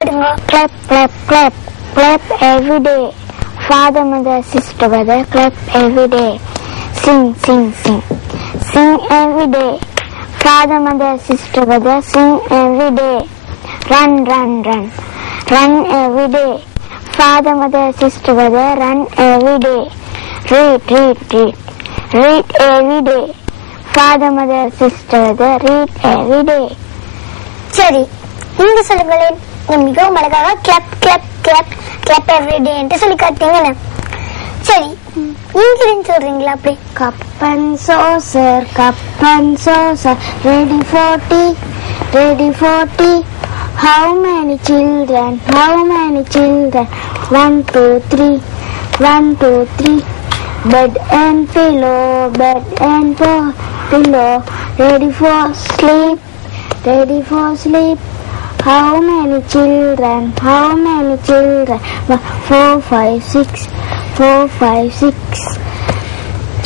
Clap, clap, clap, clap every day. Father, mother, sister, brother, clap every day. Sing, sing, sing, sing every day. Father, mother, sister, brother, sing every day. Run, run, run, run every day. Father, mother, sister, brother, run every day. Read, read, read, read every day. Father, mother, sister, brother, read every day. சரி, இந்த சொல்லுங்களேன். மிகவும் அழகாக club club club club everyday என்று சொல்லி காட்டீங்க. சரி, English சொல்றீங்களா? அப்படி cup and saucer, cup and saucer, ready for tea, ready for tea. How many children, how many children? 1 2 3, 1 2 3. Bed and pillow, bed and pillow, ready for sleep, ready for sleep. How many children, how many children? 4 5 6, 4 5 6.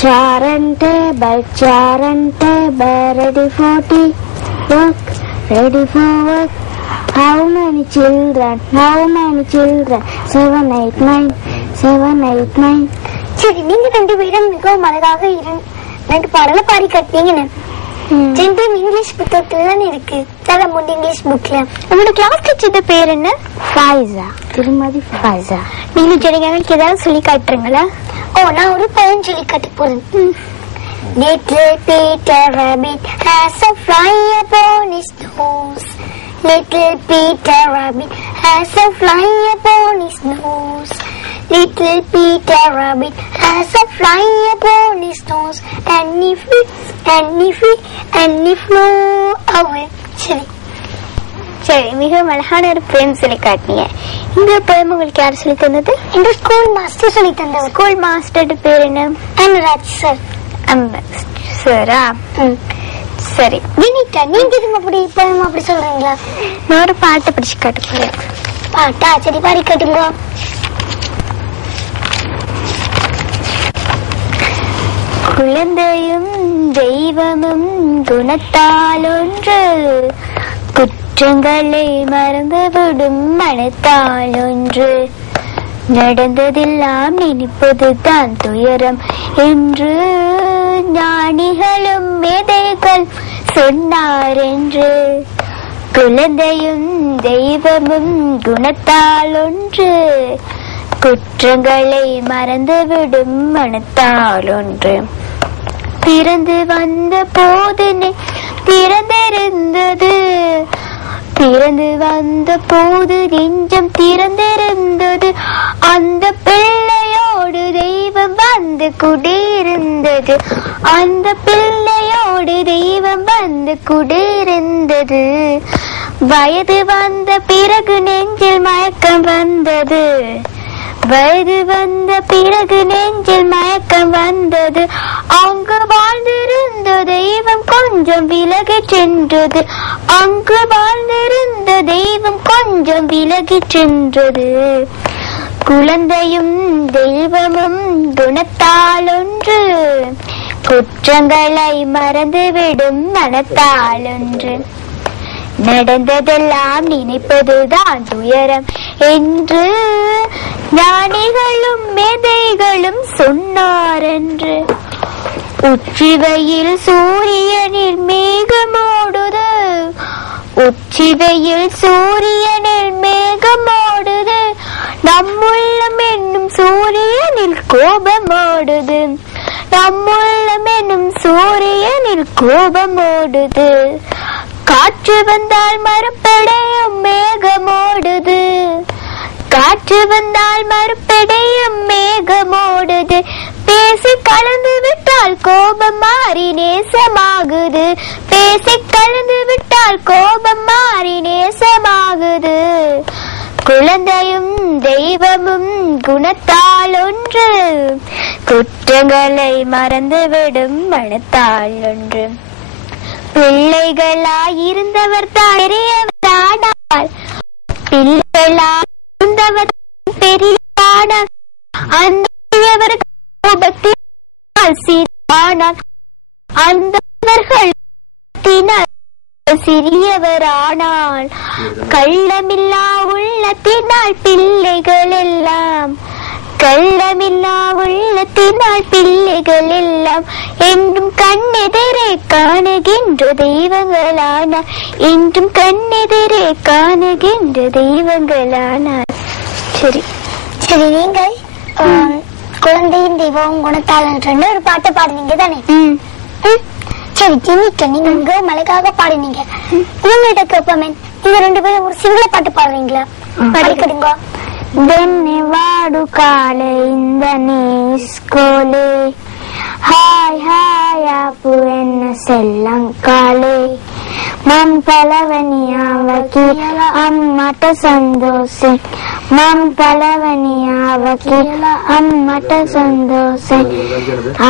Chair and table, chair and table, ready for tea, work, ready for work. How many children, how many children? 7 8 9, 7 8 9. சரி, நீங்க ரெண்டு பேரும் மிகவும் அழகாக ரெண்டு பாடலை பாடி கட்டீங்க. ரெண்டும் English புத்தகத்துல தான் இருக்கு. மூணு இங்கிலீஷ் புக்ல. உங்களோட கிளாஸ் டீச்சர் பேர் என்ன? ஃபைசா, திருமதி ஃபைசா. நீங்க ஜனங்களுக்கு ஏதாவது சொல்லி காட்டுறீங்களா? நான் ஒரு பழம் சொல்லி காட்ட போறேன். Little Peter Rabbit has a fly upon his nose. Little Peter Rabbit has a fly upon his nose. Little Peter Rabbit has a fly upon his nose, and if he flew away. சரி சரி, மிக அழகான ஒரு poem சொல்லி காட்டினீங்க. இந்த poem உங்களுக்கு யார் சொல்லி தந்தது? எங்க ஸ்கூல் மாஸ்டர் சொல்லி தந்தவர். ஸ்கூல் மாஸ்டர் பேர் என்ன? அனுராஜ் சார். சாரா? சரி, வினிதா, நீங்க இதுங்க அப்படி போயம் அப்படி சொல்றீங்களா? நான் ஒரு பாட்டை படிச்சு காட்ட போறேன். பாட்டா? சரி, பாடி காட்டுங்க. குழந்தையும் தெய்வமும் குணத்தால் ஒன்று, குற்றங்களை மறந்துவிடும் மனத்தால் ஒன்று, நடந்ததெல்லாம் நினைப்பதுதான் துயரம் என்று ஞானிகளும் மேதைகள் சொன்னார் என்று. குழந்தையும் தெய்வமும் குணத்தால் ஒன்று, குற்றங்களை மறந்துவிடும் மனத்தால் ஒன்று. பிறந்து வந்த போது திறந்திருந்தது, பிறந்து வந்த போது நெஞ்சம் திறந்திருந்தது, அந்த பிள்ளையோடு தெய்வம் வந்து குடியிருந்தது, அந்த பிள்ளையோடு தெய்வம் வந்து குடியிருந்தது. வயது வந்த பிறகு நெஞ்சில் மயக்கம் வந்தது, வயது வந்த பிறகு நெஞ்சில் மயக்கம் வந்தது, அங்கு வாழ்ந்திருந்த தெய்வம் கொஞ்சம் விலகி சென்றது, அங்கு வாழ்ந்திருந்த தெய்வம் கொஞ்சம் விலகி சென்றது. குழந்தையும் தெய்வமும் குணத்தால் ஒன்று, குற்றங்களை மறந்துவிடும் மனத்தால் ஒன்று, நடந்ததெல்லாம் நினைப்பதுதான் துயரம் என்று ஞானிகளும் மேதைகளும் சொன்னார் என்று. உச்சிவையில் சூரியனில் மேகமோடுது, உச்சிவையில் சூரியனில் மேகமோடுது, நம்முள்ளம் என்னும் சூரியனில் கோபமோடுது, நம்முள்ளம் என்னும் சூரியனில் கோபமோடுது. காற்று வந்தால் மறுபடியும் மேகமோடுது, காற்று வந்தால் மறுபடியும் மேகமோடுது, பேசி கலந்து விட்டால் கோபம் மாறி நேசமாகுது, பேசி கலந்து விட்டால் கோபம் மாறி நேசமாகுது. குழந்தையும் தெய்வமும் குணத்தால் ஒன்று, குற்றங்களை மறந்துவிடும் மனத்தால் ஒன்று. பிள்ளைகளாயிருந்தவர் தான் பெரியவரானார், பிள்ளைகளாயிருந்தவர் பெரியவரானார், அந்த கோபத்தினால் சீரானார், அந்தவர்கள் சிறியவரானால் கள்ளமில்லா உள்ளத்தினால் பிள்ளைகள் எல்லாம் கள்ளமில்லா உள்ளத்தினால் பிள்ளைகள் எல்லாம் என்றும் கண்ணெதிரே காணுகின்ற தெய்வங்களானார் என்றும் கண்ணெதிரே காணுகின்ற தெய்வங்களானார். சரி சரி, நீங்கள் குழந்தையின் தெய்வம் குணத்தாளன் ஒரு பாட்டு பாடுனீங்க தானே? சரி, ஜெனிட்ட நீங்க உங்க மலைக்காக பாடினீங்க. இவங்கள்ட்ட கேட்போமே, நீங்க 2 பேரும் ஒரு சிங்கள பாட்டு பாடுறீங்களா? படிக்கடுங்க. ಧನ್ಯವಾಡು ಕಾಲೆಯಿಂದ ನೇಸ್ಕೋಲೆ ಹಾಯ್ ಹಾಯ್ ಆಪು ಎನ್ನ ಸೆಲ್ಲಂಕಾಲೆ ಮಂ ಪಲವನಿಯಾವಕಿ ಅಮ್ಮಟ ಸಂದೋಸೆ ಮಂ ಪಲವನಿಯಾವಕಿ ಅಮ್ಮಟ ಸಂದೋಸೆ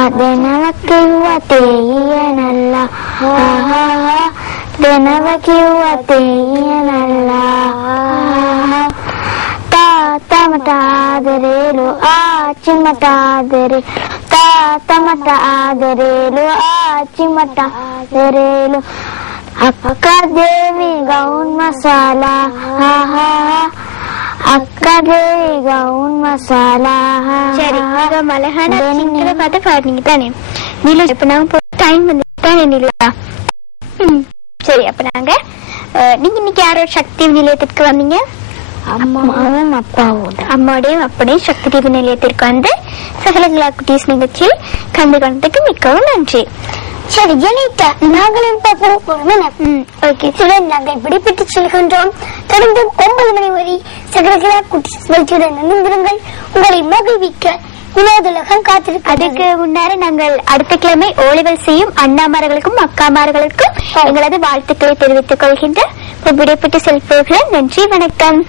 ಅದೆನವಕ್ಕಿವ್ವ ತೇಯಿಯನಲ್ಲ ದೆನವಕ್ಕಿವ್ವ ತೇಯಿಯನಲ್ಲ ತಾತಮಟಾದರೇಲು ಆಚಿಮಟಾದರೆ ತಾತಮಟಾದರೇಲು ಆಚಿಮಟಾದರೇಲು ಅಕ್ಕ ದೇವಿ ಗೌನ್ ಮಸಾಲಾ ಅಕ್ಕ ದೇವಿ ಗೌನ್ மசாலா. சரி, மலையான சிங்கள பாட்டு பாடுனீங்க தானே? நீல இப்ப நாங்க டைம் வந்துட்டானே நீலா. சரி, அப்ப நாங்க நீங்க இன்னைக்கு யாரோட சக்தி நிலையத்திற்கு வந்தீங்க? அம்மாவும் அப்பாவோட அம்மாவோடையும் அப்படியே சக்தி டிவி நிலையத்திற்கு வந்து சகலகலா குட்டீஸ் நிகழ்ச்சியில் கலந்து கொண்டதுக்கு மிகவும் நன்றி. சரி ஜெனிட்டா, நாங்களும் ஓகே. சரி, நாங்கள் விடைபெற்று செல்கின்றோம். தொடர்ந்து 9 மணி வரை சகலகலா குட்டீஸ் நிகழ்ச்சியுடன் இணைந்திருங்கள். உங்களை மகிழ்விக்க வினோதலகம் காத்திருக்கு. அதுக்கு முன்னாடி நாங்கள் அடுத்த கிழமை ஓலைகள் செய்யும் அண்ணாமார்களுக்கும் அக்காமார்களுக்கும் எங்களது வாழ்த்துக்களை தெரிவித்துக் கொள்கின்ற விடைபெற்று செல்பவர்கள். நன்றி, வணக்கம்.